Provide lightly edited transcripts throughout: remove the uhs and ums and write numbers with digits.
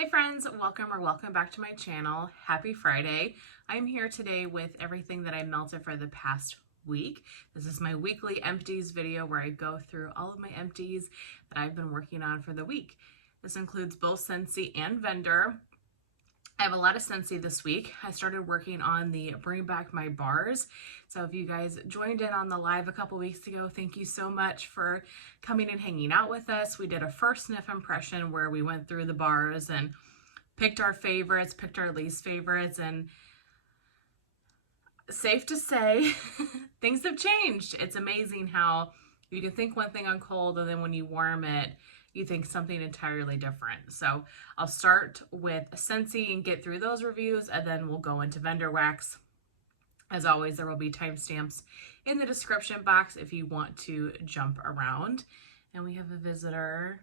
Hey friends, welcome back to my channel. Happy Friday. I'm here today with everything that I melted for the past week. This is my weekly empties video where I go through all of my empties that I've been working on for the week. This includes both Scentsy and Vendor. I have a lot of Scentsy this week. I started working on the Bring Back My Bars. So if you guys joined in on the live a couple weeks ago, thank you so much for coming and hanging out with us. We did a first sniff impression where we went through the bars and picked our favorites, picked our least favorites, and safe to say, things have changed. It's amazing how you can think one thing on cold and then when you warm it, you think something entirely different. So I'll start with Scentsy and get through those reviews, and then we'll go into Vendor Wax. As always, there will be timestamps in the description box if you want to jump around. And we have a visitor.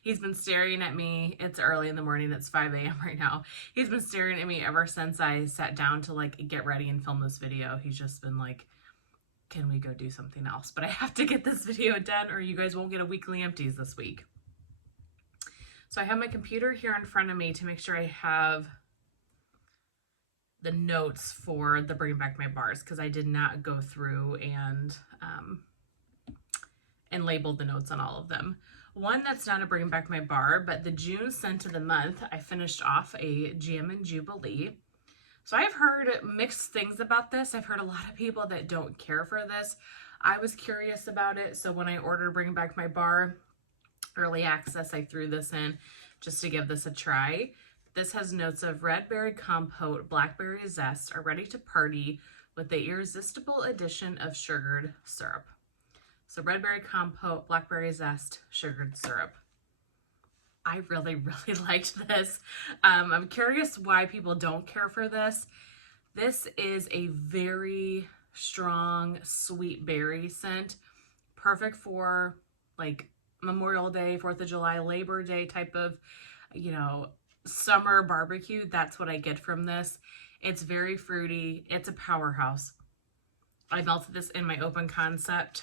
He's been staring at me. It's early in the morning. It's 5 a.m. right now. He's been staring at me ever since I sat down to get ready and film this video. He's just been like, can we go do something else? But I have to get this video done or you guys won't get a weekly empties this week. So I have my computer here in front of me to make sure I have the notes for the Bring Back My Bars, because I did not go through and labeled the notes on all of them. One that's not a Bring Back My Bar, but the June scent of the month, I finished off a Jam and Jubilee. So I've heard mixed things about this. I've heard a lot of people that don't care for this. I was curious about it, so when I ordered Bring Back My Bar early access, I threw this in just to give this a try. This has notes of red berry compote, blackberry zest, are ready to party with the irresistible addition of sugared syrup. So red berry compote, blackberry zest, sugared syrup. I really liked this. I'm curious why people don't care for this. This is a very strong, sweet berry scent. Perfect for like Memorial Day, 4th of July, Labor Day type of, summer barbecue. That's what I get from this. It's very fruity. It's a powerhouse. I melted this in my open concept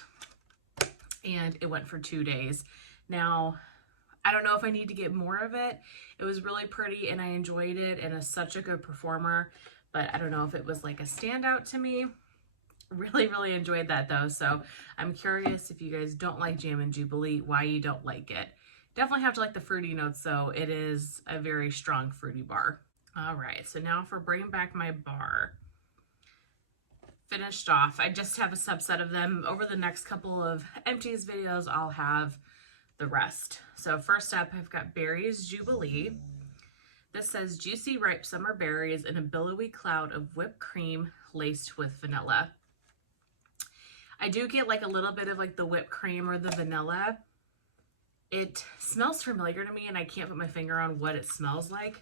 and it went for 2 days. Now, I don't know if I need to get more of it. It was really pretty and I enjoyed it and is such a good performer, but I don't know if it was like a standout to me. Really enjoyed that though. So I'm curious if you guys don't like Jam and Jubilee, why you don't like it. Definitely have to like the fruity notes though. It is a very strong fruity bar. All right, so now for Bring Back My Bar. Finished off. I just have a subset of them. Over the next couple of empties videos, I'll have the rest. So first up, I've got Berries Jubilee. This says juicy ripe summer berries in a billowy cloud of whipped cream laced with vanilla. I do get like a little bit of like the whipped cream or the vanilla. It smells familiar to me and I can't put my finger on what it smells like.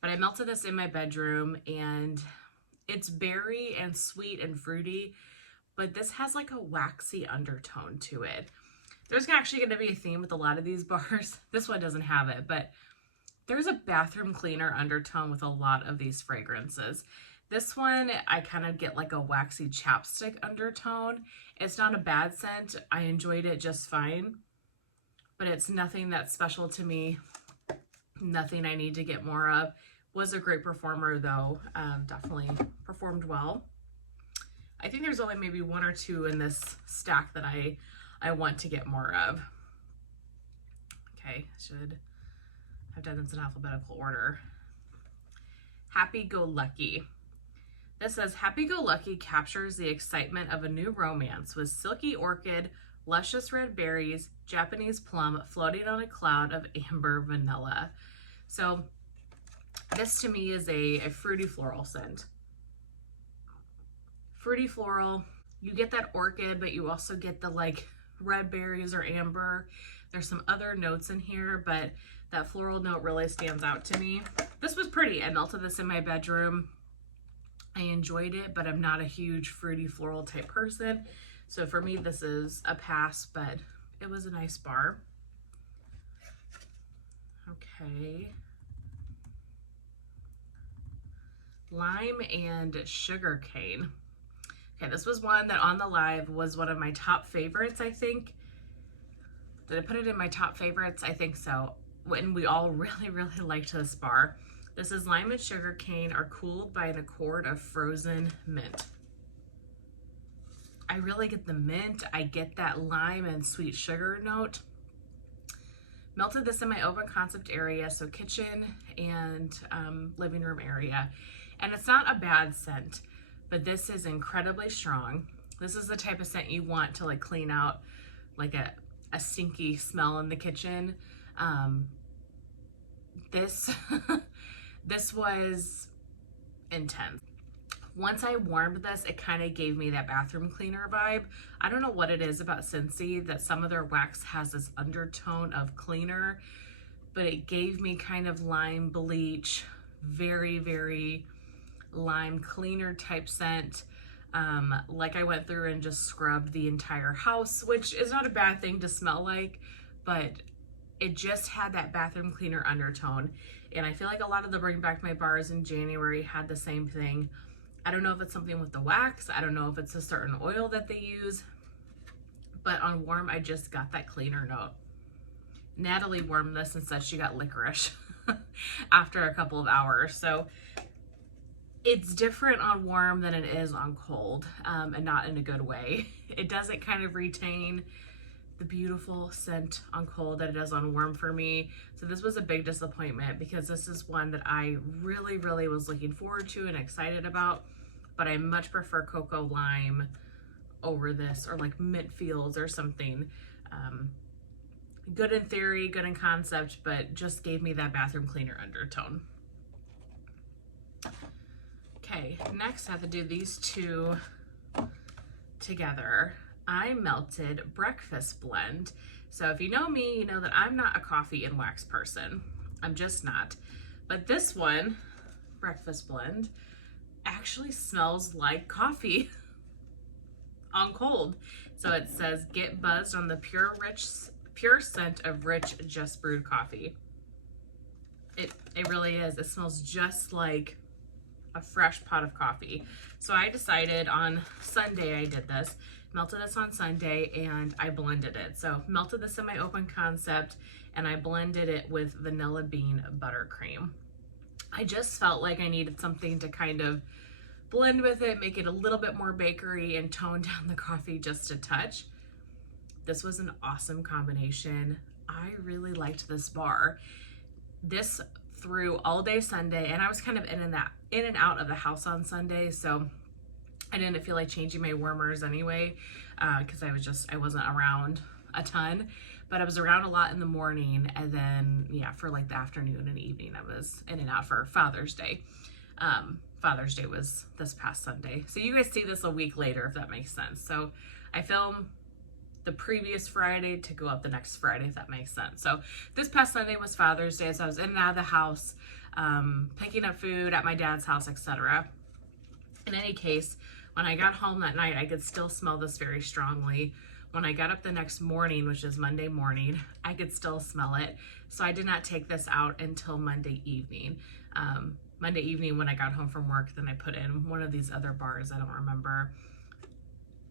But I melted this in my bedroom and it's berry and sweet and fruity, but this has like a waxy undertone to it. There's actually going to be a theme with a lot of these bars. This one doesn't have it, but there's a bathroom cleaner undertone with a lot of these fragrances. This one, I kind of get like a waxy chapstick undertone. It's not a bad scent. I enjoyed it just fine, but it's nothing that's special to me. Nothing I need to get more of. Was a great performer though. Definitely performed well. I think there's only maybe 1 or 2 in this stack that I want to get more of. Okay, should have done this in alphabetical order. Happy Go Lucky. This says Happy Go Lucky captures the excitement of a new romance with silky orchid, luscious red berries, Japanese plum floating on a cloud of amber vanilla. So this to me is a fruity floral scent. Fruity floral, you get that orchid, but you also get the like red berries or amber. There's some other notes in here, but that floral note really stands out to me. This was pretty. I melted this in my bedroom. I enjoyed it, but I'm not a huge fruity floral type person. So for me, this is a pass, but it was a nice bar. Okay. Lime and sugar cane. Okay, this was one that on the live was one of my top favorites, I think. Did I put it in my top favorites? I think so. and we all really, really liked this bar. This is lime and sugar cane are cooled by an accord of frozen mint. I really get the mint. I get that lime and sweet sugar note. Melted this in my open concept area, so kitchen and living room area. And it's not a bad scent, but this is incredibly strong. This is the type of scent you want to like clean out like a stinky smell in the kitchen. This this was intense. Once I warmed this, it kind of gave me that bathroom cleaner vibe. I don't know what it is about Scentsy that some of their wax has this undertone of cleaner, but it gave me kind of lime bleach, very, very lime cleaner type scent. Like I went through and just scrubbed the entire house, which is not a bad thing to smell like, but it just had that bathroom cleaner undertone. And I feel like a lot of the Bring Back My bars in January had the same thing. I don't know if it's something with the wax. I don't know if it's a certain oil that they use, but on warm, I just got that cleaner note. Natalie warmed this and said she got licorice after a couple of hours. So it's different on warm than it is on cold, and not in a good way. It doesn't kind of retain the beautiful scent on cold that it does on warm for me. So this was a big disappointment because this is one that I really, really was looking forward to and excited about, but I much prefer cocoa lime over this, or like mint fields or something. Good in theory, good in concept, but just gave me that bathroom cleaner undertone. Okay, next I have to do these two together. I melted Breakfast Blend. So if you know me, you know that I'm not a coffee and wax person. I'm just not. But this one, Breakfast Blend, actually smells like coffee on cold. So it says, get buzzed on the pure scent of rich, just brewed coffee. It really is. It smells just like a fresh pot of coffee. So I decided on Sunday I did this. Melted this on Sunday and I blended it. So melted this in my open concept and I blended it with vanilla bean buttercream. I just felt like I needed something to kind of blend with it, make it a little bit more bakery and tone down the coffee just a touch. This was an awesome combination. I really liked this bar. This through all day Sunday, and I was kind of in and out of the house on Sunday, so I didn't feel like changing my warmers anyway, because I wasn't around a ton, but I was around a lot in the morning, and then yeah, for like the afternoon and evening I was in and out for Father's Day. Father's Day was this past Sunday, so you guys see this a week later, if that makes sense. So I filmed the previous Friday to go up the next Friday, if that makes sense. So this past Sunday was Father's Day, so I was in and out of the house, picking up food at my dad's house, etc. In any case, when I got home that night, I could still smell this very strongly. When I got up the next morning, which is Monday morning, I could still smell it. So I did not take this out until Monday evening. Monday evening when I got home from work, then I put in one of these other bars, I don't remember.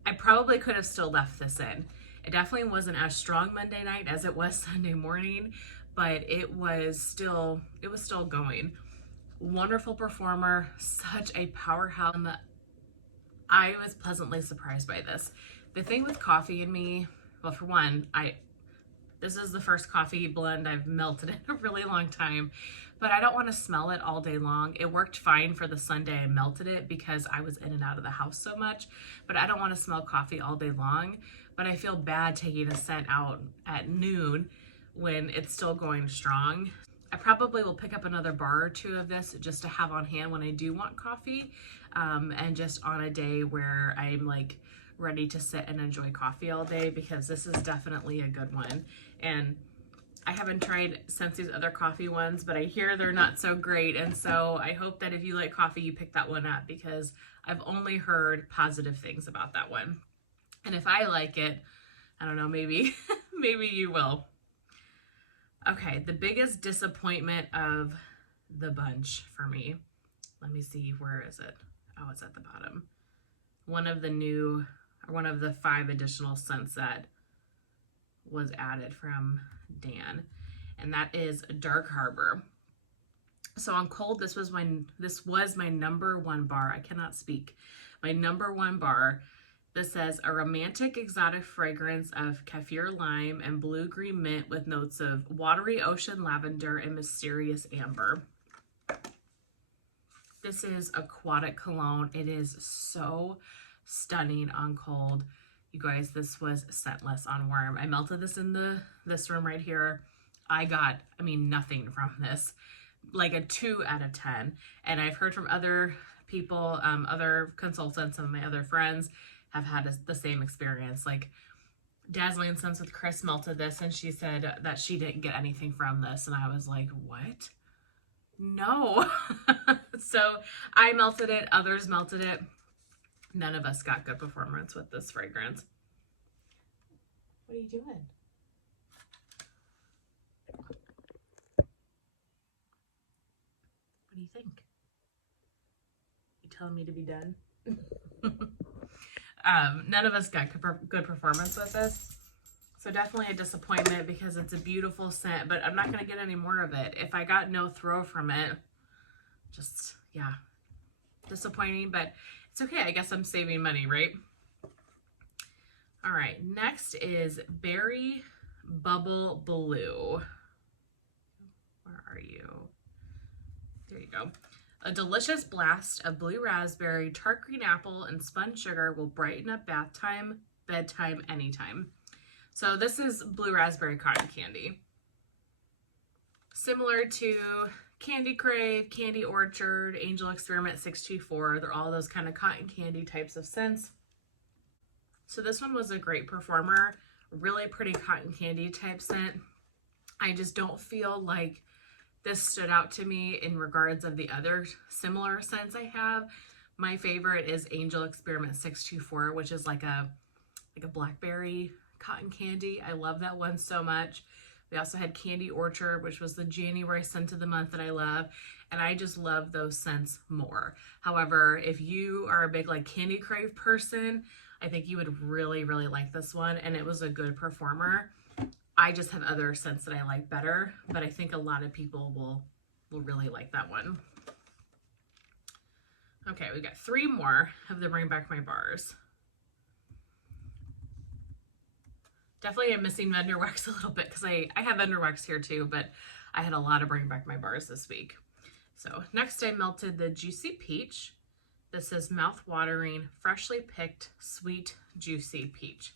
I probably could have still left this in. It definitely wasn't as strong Monday night as it was Sunday morning, but it was still going. Wonderful performer, such a powerhouse. I was pleasantly surprised by this. The thing with coffee in me, well, for one, this is the first coffee blend I've melted in a really long time, but I don't want to smell it all day long. It worked fine for the Sunday I melted it because I was in and out of the house so much, but I don't want to smell coffee all day long. But I feel bad taking a scent out at noon when it's still going strong. I probably will pick up another bar or two of this just to have on hand when I do want coffee, and just on a day where I'm like ready to sit and enjoy coffee all day, because this is definitely a good one. And I haven't tried Scentsy's other coffee ones, but I hear they're not so great. And so I hope that if you like coffee, you pick that one up, because I've only heard positive things about that one. And if I like it, I don't know, maybe, maybe you will. Okay, the biggest disappointment of the bunch for me. Let me see, where is it? Oh, it's at the bottom. One of the 5 additional scents that was added from Dan. and that is Dark Harbor. So on cold, this was my #1 bar. I cannot speak. My #1 bar. This says a romantic exotic fragrance of kaffir lime and blue-green mint with notes of watery ocean lavender and mysterious amber. This is aquatic cologne. It is so stunning on cold. You guys, this was scentless on warm. I melted this in this room right here. I got, nothing from this. Like a 2 out of 10. And I've heard from other people, other consultants, and my other friends have had the same experience. Like Dazzling Scents with Chris melted this, and she said that she didn't get anything from this. And I was like, what? No. So I melted it. Others melted it. None of us got good performance with this fragrance. What are you doing? What do you think? You telling me to be done? None of us got good performance with this. So definitely a disappointment because it's a beautiful scent, but I'm not going to get any more of it. If I got no throw from it, just, yeah, disappointing, but it's okay. I guess I'm saving money, right? All right, next is Berry Bubble Blue. Where are you? There you go. A delicious blast of blue raspberry, tart green apple, and spun sugar will brighten up bath time, bedtime, anytime. So this is blue raspberry cotton candy. Similar to Candy Crave, Candy Orchard, Angel Experiment 624. They're all those kind of cotton candy types of scents. So this one was a great performer. Really pretty cotton candy type scent. I just don't feel like this stood out to me in regards of the other similar scents I have. My favorite is Angel Experiment 624, which is like a blackberry cotton candy. I love that one so much. We also had Candy Orchard, which was the January scent of the month that I love. And I just love those scents more. However, if you are a big like Candy Crave person, I think you would really, really like this one. And it was a good performer. I just have other scents that I like better, but I think a lot of people will really like that one. Okay, we got 3 more of the Bring Back My Bars. Definitely I'm missing vendor wax a little bit because I have vendor wax here too, but I had a lot of Bring Back My Bars this week. So next I melted the Juicy Peach. This is mouth-watering, freshly picked, sweet, juicy peach.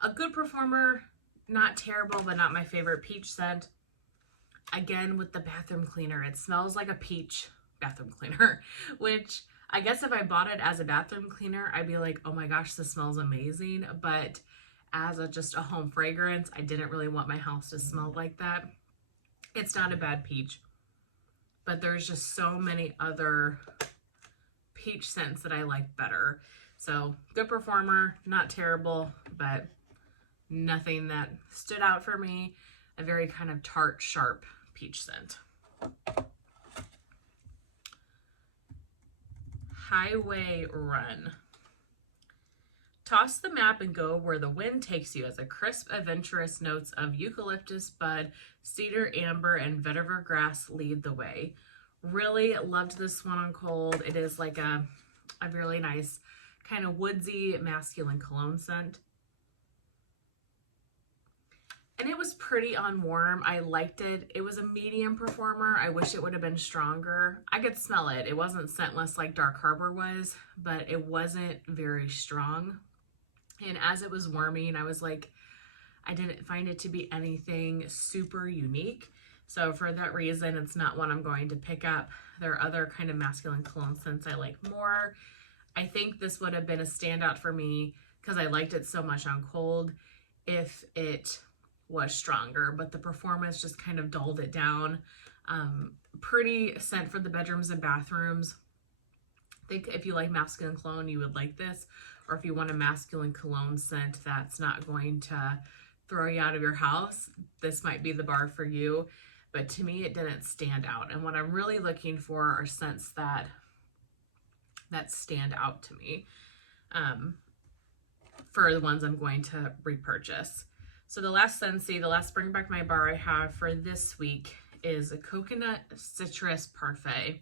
A good performer. Not terrible, but not my favorite peach scent. Again, with the bathroom cleaner, it smells like a peach bathroom cleaner, which I guess if I bought it as a bathroom cleaner, I'd be like, oh my gosh, this smells amazing. But as just a home fragrance, I didn't really want my house to smell like that. It's not a bad peach, but there's just so many other peach scents that I like better. So good performer, not terrible, but nothing that stood out for me. A very kind of tart, sharp peach scent. Highway Run. Toss the map and go where the wind takes you as a crisp, adventurous notes of eucalyptus bud, cedar, amber, and vetiver grass lead the way. Really loved this one on cold. It is like a really nice kind of woodsy, masculine cologne scent. And it was pretty on warm. I liked it. It was a medium performer. I wish it would have been stronger. I could smell it. It wasn't scentless like Dark Harbor was, but it wasn't very strong. And as it was warming, I was like, I didn't find it to be anything super unique. So for that reason, it's not one I'm going to pick up. There are other kind of masculine cologne scents I like more. I think this would have been a standout for me because I liked it so much on cold if it was stronger, but the performance just kind of dulled it down. Pretty scent for the bedrooms and bathrooms. I think if you like masculine cologne, you would like this. Or if you want a masculine cologne scent that's not going to throw you out of your house, this might be the bar for you. But to me, it didn't stand out. And what I'm really looking for are scents that stand out to me for the ones I'm going to repurchase. So the last Scentsy, the last Bring Back My Bar I have for this week is a Coconut Citrus Parfait.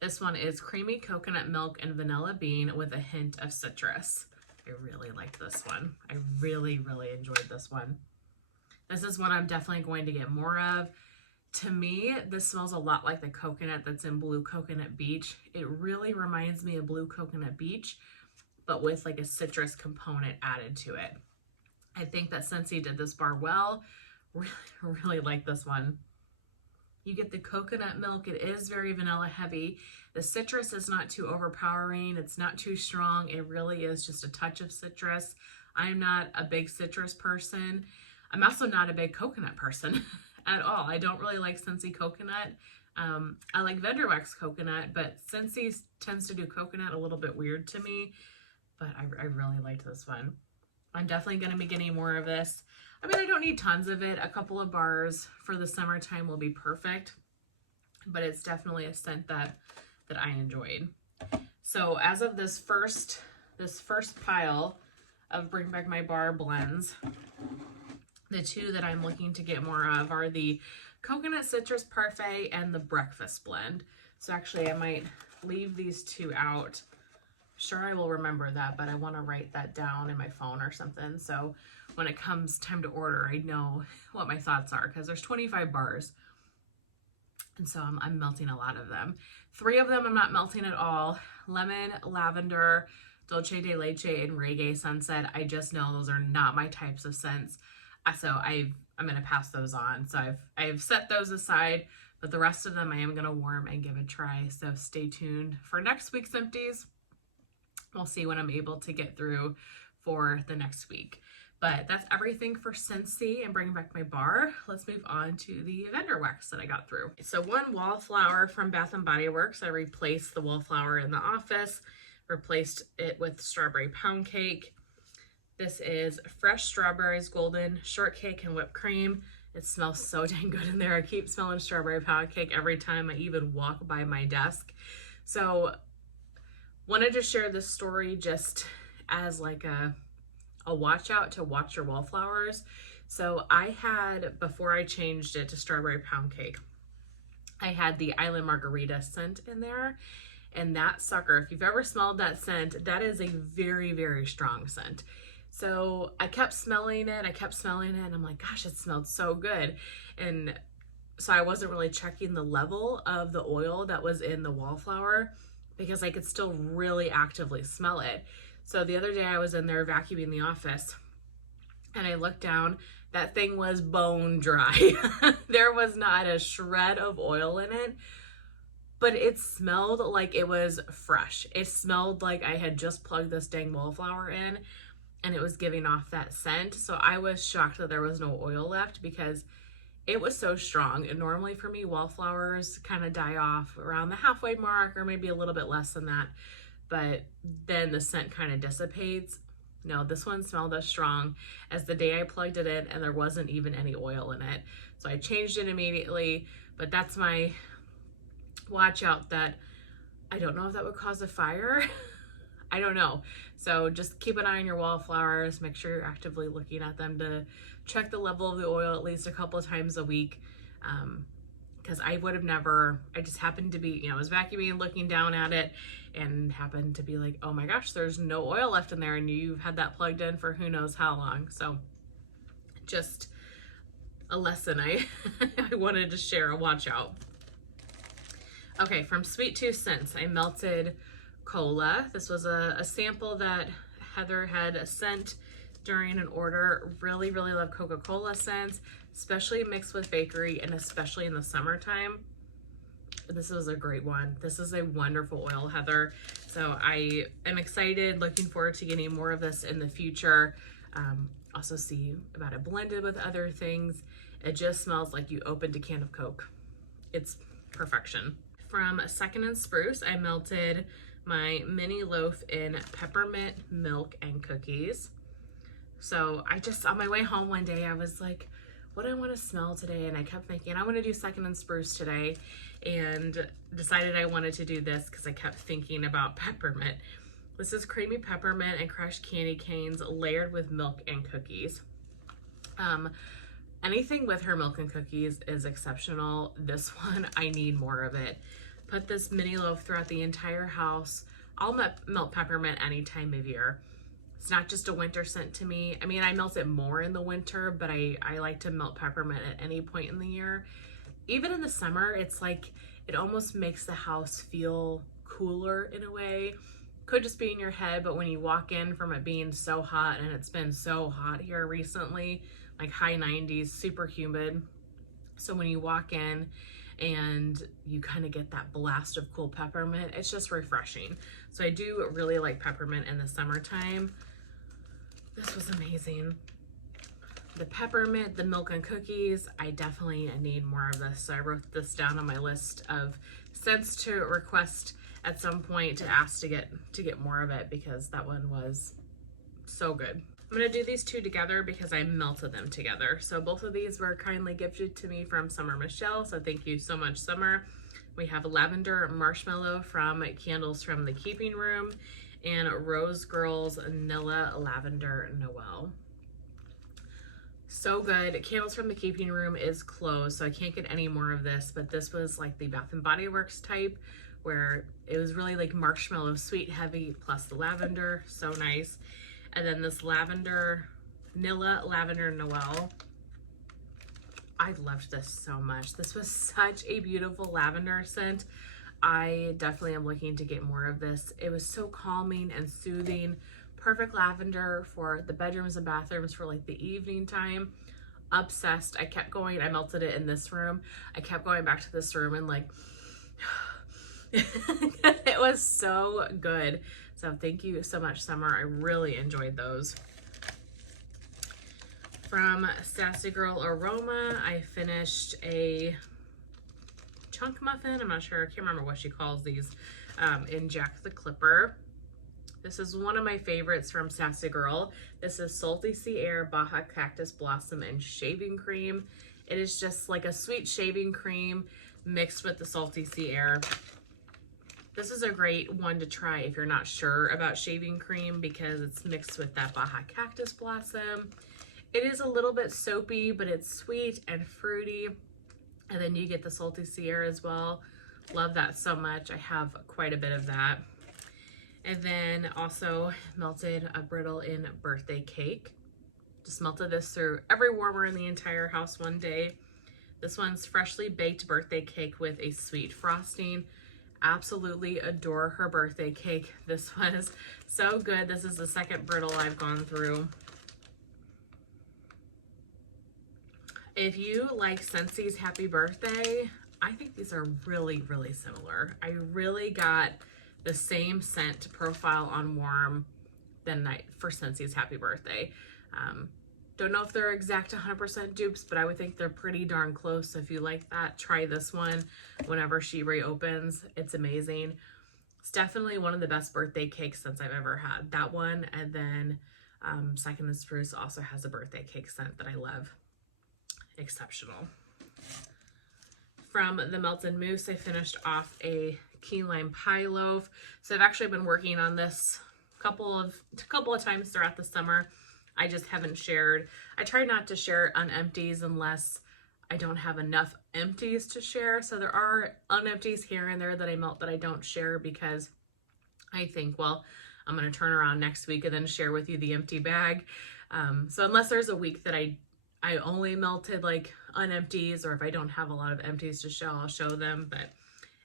This one is creamy coconut milk and vanilla bean with a hint of citrus. I really like this one. I really, really enjoyed this one. This is one I'm definitely going to get more of. To me, this smells a lot like the coconut that's in Blue Coconut Beach. It really reminds me of Blue Coconut Beach, but with like a citrus component added to it. I think that Scentsy did this bar well. Really, really like this one. You get the coconut milk. It is very vanilla heavy. The citrus is not too overpowering. It's not too strong. It really is just a touch of citrus. I'm not a big citrus person. I'm also not a big coconut person at all. I don't really like Scentsy coconut. I like Vendor Wax coconut, but Scentsy tends to do coconut a little bit weird to me. But I really liked this one. I'm definitely going to be getting more of this. I mean, I don't need tons of it. A couple of bars for the summertime will be perfect, but it's definitely a scent that I enjoyed. So as of this first pile of Bring Back My Bar blends, the two that I'm looking to get more of are the Coconut Citrus Parfait and the Breakfast Blend. So actually I might leave these two out. Sure, I will remember that, but I want to write that down in my phone or something. So when it comes time to order, I know what my thoughts are, because there's 25 bars. And so I'm melting a lot of them. 3 of them I'm not melting at all. Lemon, Lavender, Dulce de Leche, and Reggae Sunset. I just know those are not my types of scents. So I'm going to pass those on. So I've set those aside, but the rest of them I am going to warm and give a try. So stay tuned for next week's empties. We'll see what I'm able to get through for the next week. But that's everything for Scentsy and Bring Back My Bar. Let's move on to the Vendor Wax that I got through. So one Wallflower from Bath & Body Works. I replaced the Wallflower in the office, replaced it with Strawberry Pound Cake. This is fresh strawberries, golden shortcake, and whipped cream. It smells so dang good in there. I keep smelling Strawberry Pound Cake every time I even walk by my desk. So wanted to share this story just as like a watch out to watch your wallflowers. So I had, before I changed it to Strawberry Pound Cake, I had the Island Margarita scent in there. And that sucker, if you've ever smelled that scent, that is a very, very strong scent. So I kept smelling it, and I'm like, gosh, it smelled so good. And so I wasn't really checking the level of the oil that was in the wallflower, because I could still really actively smell it. So the other day I was in there vacuuming the office, and I looked down, that thing was bone dry. There was not a shred of oil in it, but it smelled like it was fresh. It smelled like I had just plugged this dang wallflower in, and it was giving off that scent. So I was shocked that there was no oil left, because it was so strong. And normally for me, wallflowers kind of die off around the halfway mark, or maybe a little bit less than that. But then the scent kind of dissipates. No, this one smelled as strong as the day I plugged it in, and there wasn't even any oil in it. So I changed it immediately, but that's my watch out, that I don't know if that would cause a fire. I don't know. So just keep an eye on your wallflowers. Make sure you're actively looking at them to check the level of the oil at least a couple of times a week. Because I would have never, I just happened to be, I was vacuuming, looking down at it, and happened to be like, oh my gosh, there's no oil left in there, and you've had that plugged in for who knows how long. So just a lesson I wanted to share, a watch out. Okay, from Sweet Tooth Scents, I melted Cola. This was a sample that Heather had sent during an order. Really, really love Coca-Cola scents, especially mixed with bakery, and especially in the summertime. This was a great one. This is a wonderful oil, Heather. So I am excited, looking forward to getting more of this in the future. Also see about it blended with other things. It just smells like you opened a can of Coke. It's perfection. From Second and Spruce, I melted my mini loaf in peppermint milk and cookies. So I just, on my way home one day, I was like, what do I want to smell today? And I kept thinking, I want to do Second and Spruce today, and decided I wanted to do this because I kept thinking about peppermint. This is creamy peppermint and crushed candy canes layered with milk and cookies. Anything with her milk and cookies is exceptional. This one, I need more of it. Put this mini loaf throughout the entire house. I'll melt peppermint any time of year. It's not just a winter scent to me. I mean, I melt it more in the winter, but I like to melt peppermint at any point in the year. Even in the summer, it's like, it almost makes the house feel cooler in a way. Could just be in your head, but when you walk in from it being so hot, and it's been so hot here recently, like high 90s, super humid. So when you walk in and you kind of get that blast of cool peppermint, it's just refreshing. So I do really like peppermint in the summertime. This was amazing. The peppermint, the milk and cookies, I definitely need more of this. So I wrote this down on my list of scents to request at some point, to ask to get more of it, because that one was so good. I'm gonna do these two together because I melted them together. So both of these were kindly gifted to me from Summer Michelle. So thank you so much, Summer. We have Lavender Marshmallow from Candles from the Keeping Room, and Rose Girls Vanilla Lavender Noel. So good. Candles from the Keeping Room is closed, so I can't get any more of this, but this was like the Bath & Body Works type, where it was really like marshmallow, sweet, heavy, plus the lavender. So nice. And then this Vanilla Lavender Noel. I loved this so much. This was such a beautiful lavender scent. I definitely am looking to get more of this. It was so calming and soothing. Perfect lavender for the bedrooms and bathrooms for like the evening time. Obsessed. I kept going. I melted it in this room. I kept going back to this room and like, it was so good. So thank you so much, Summer. I really enjoyed those. From Sassy Girl Aroma, I finished a chunk muffin. I'm not sure. I can't remember what she calls these, in Jack the Clipper. This is one of my favorites from Sassy Girl. This is Salty Sea Air, Baja Cactus Blossom, and Shaving Cream. It is just like a sweet shaving cream mixed with the Salty Sea Air. This is a great one to try if you're not sure about shaving cream, because it's mixed with that Baja Cactus Blossom. It is a little bit soapy, but it's sweet and fruity. And then you get the Salty Sea Air as well. Love that so much. I have quite a bit of that. And then also melted a brittle in birthday cake. Just melted this through every warmer in the entire house one day. This one's freshly baked birthday cake with a sweet frosting. Absolutely adore her birthday cake. This was so good. This is the second brittle I've gone through. If you like Scentsy's Happy Birthday, I think these are really, really similar. I really got the same scent profile on warm than for Scentsy's Happy Birthday. Don't know if they're exact 100% dupes, but I would think they're pretty darn close. So if you like that, try this one whenever she reopens. It's amazing. It's definitely one of the best birthday cake scents I've ever had. That one, and then Second is Spruce also has a birthday cake scent that I love. Exceptional. From the Melted Mousse, I finished off a key lime pie loaf. So I've actually been working on this a couple of times throughout the summer. I just haven't shared. I try not to share unempties unless I don't have enough empties to share. So there are unempties here and there that I melt that I don't share, because I think, well, I'm going to turn around next week and then share with you the empty bag. So unless there's a week that I only melted like unempties, or if I don't have a lot of empties to show, I'll show them. But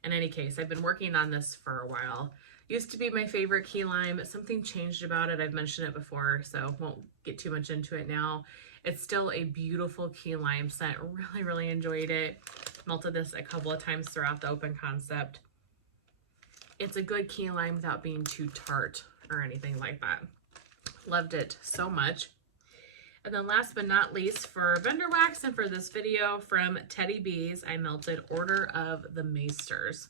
in any case, I've been working on this for a while. Used to be my favorite key lime. Something changed about it. I've mentioned it before, so won't get too much into it now. It's still a beautiful key lime scent. Really, really enjoyed it. Melted this a couple of times throughout the open concept. It's a good key lime without being too tart or anything like that. Loved it so much. And then last but not least, for vendor wax and for this video, from Teddy Bees, I melted Order of the Maesters.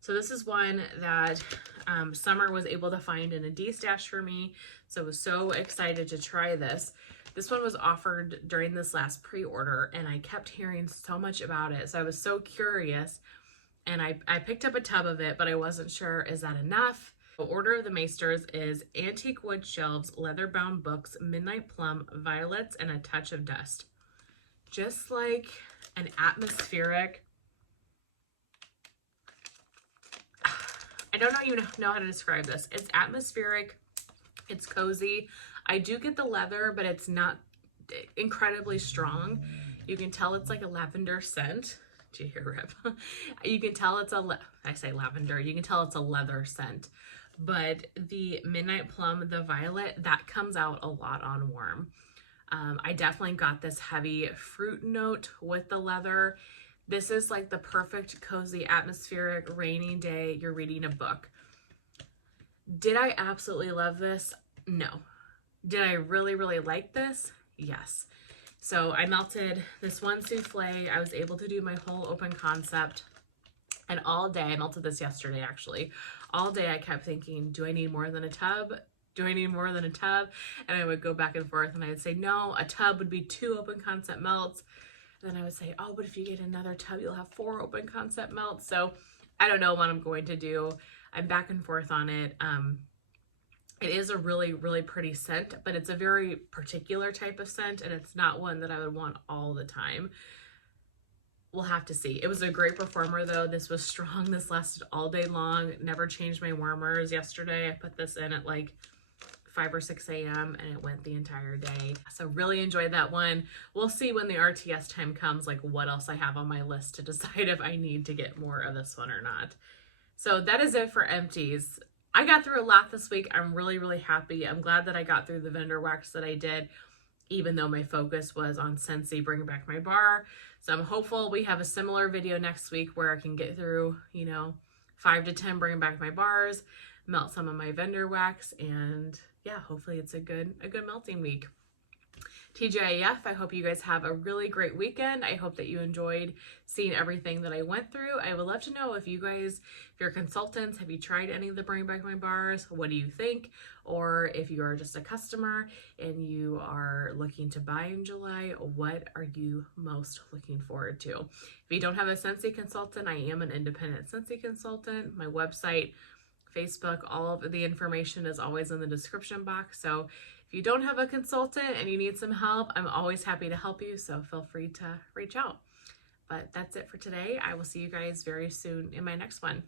So this is one that Summer was able to find in a D-stash for me. So I was so excited to try this. This one was offered during this last pre-order, and I kept hearing so much about it. So I was so curious, and I picked up a tub of it, but I wasn't sure, is that enough? Order of the Maesters is antique wood shelves, leather bound books, midnight plum, violets, and a touch of dust. Just like an atmospheric, I don't even know how to describe this. It's atmospheric, it's cozy. I do get the leather, but it's not incredibly strong. You can tell it's like a lavender scent. Do you hear Rip? You can tell it's I say lavender, you can tell it's a leather scent. But the midnight plum, the violet, that comes out a lot on warm. I definitely got this heavy fruit note with the leather. This is like the perfect cozy atmospheric rainy day you're reading a book. Did I absolutely love this? No. Did I really, really like this? Yes. So I melted this one souffle. I was able to do my whole open concept. And all day, I melted this yesterday actually. All day I kept thinking, do I need more than a tub? Do I need more than a tub? And I would go back and forth and I would say, no, a tub would be 2 open concept melts. And then I would say, oh, but if you get another tub, you'll have 4 open concept melts. So I don't know what I'm going to do. I'm back and forth on it. It is a really, really pretty scent, but it's a very particular type of scent, and it's not one that I would want all the time. We'll have to see. It was a great performer though. This was strong. This lasted all day long. Never changed my warmers. Yesterday I put this in at like 5 or 6 a.m. and it went the entire day. So really enjoyed that one. We'll see when the RTS time comes, like what else I have on my list to decide if I need to get more of this one or not. So that is it for Empties. I got through a lot this week. I'm really, really happy. I'm glad that I got through the vendor wax that I did, even though my focus was on Scentsy bringing back my bar. So I'm hopeful we have a similar video next week where I can get through, 5 to 10 bringing back my bars, melt some of my vendor wax, and yeah, hopefully it's a good melting week. TGIF, I hope you guys have a really great weekend. I hope that you enjoyed seeing everything that I went through. I would love to know if you guys, if you're consultants, have you tried any of the Bring Back My Bars? What do you think? Or if you are just a customer and you are looking to buy in July, what are you most looking forward to? If you don't have a Scentsy consultant, I am an independent Scentsy consultant. My website, Facebook, all of the information is always in the description box. So if you don't have a consultant and you need some help, I'm always happy to help you. So feel free to reach out. But that's it for today. I will see you guys very soon in my next one.